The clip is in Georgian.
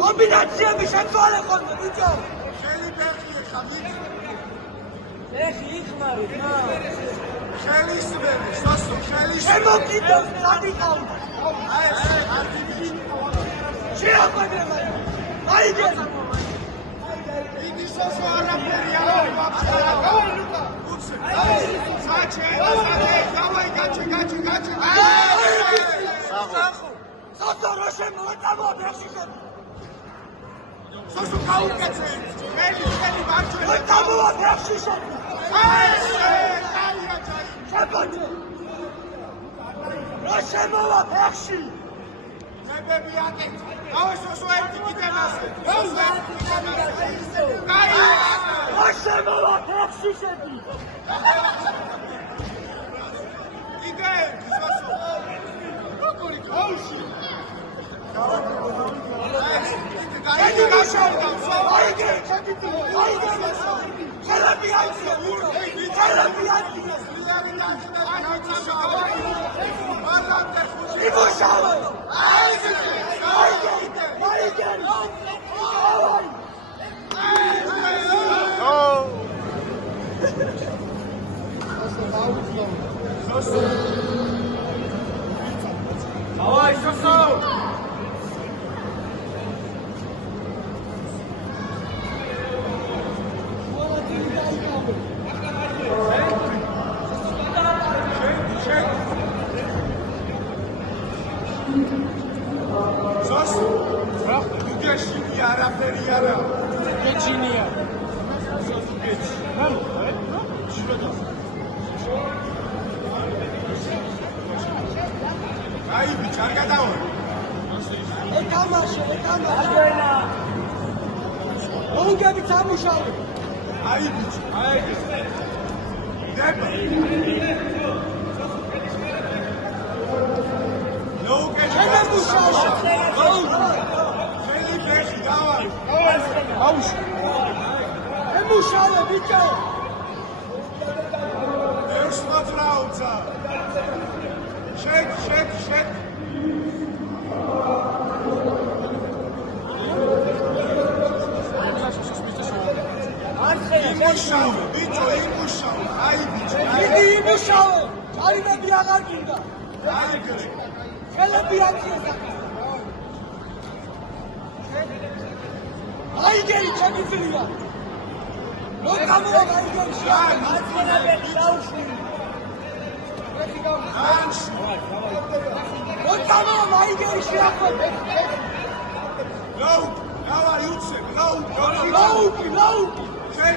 კომბინაციები შეცვალე ხოლმე, ბიჭო. შელი ფეხი ხამი. ფეხი იხმარი, რა. შელი ისმენი, სოსო, შელი. შემოგიდოს სადიკავი. აი ეს არტივი. შეაყვება. აიგე. იგი სოსო არაფერი არ აქვს. უცე. საჩე, დავაი გაჩი. სახო. სოსო რო შემოწამო ფეხში. სოსო გაუკეთე. ხელი მარჯვენა. მოწამო ფეხში შედა. ალია ჯაი. შაბადო. რო შემოვა ფეხში. ნებები აკეთე. აუ სოსო ერთი კიდენაზე. რო შემოვა ფეხში შედი. იდე სოსო. როგორი გაუში. Gel aşağıda. Hayır gel. Hayır gel. Gel bir yansın. Gel bir yansın. İbo şahı. Hayır gel. Hayır gel. Давай, Сосо! Сосо! Правда, дугеши арაფერი არა. გეჩინია. სოსო გეჩი. შროდა. აი ბიჭი არ გადავა. ეკამაშე. მოგები სამუშაო. აი ბიჭი, აი ეს. დება. შემუშაო. შენი ფეხი დავარი. აუში. ემუშაო ბიჭო. ეს მოძრაუცა. შეკ. იმუშაო, ბიჭო, იმუშაო. აი ბიჭი. იგი იმუშაო. წარიმები აღარ გინდა. აი გრე. ხელები აკიეს. აიგერი ჩაგიწია. მოგამოვა აიგერი. აცენებელი დაუშვი. ანში. მოგამოვა აიგერი შეახვედე. ლოუ, დავარი უცე, ლოუ. ლოუკი. შენ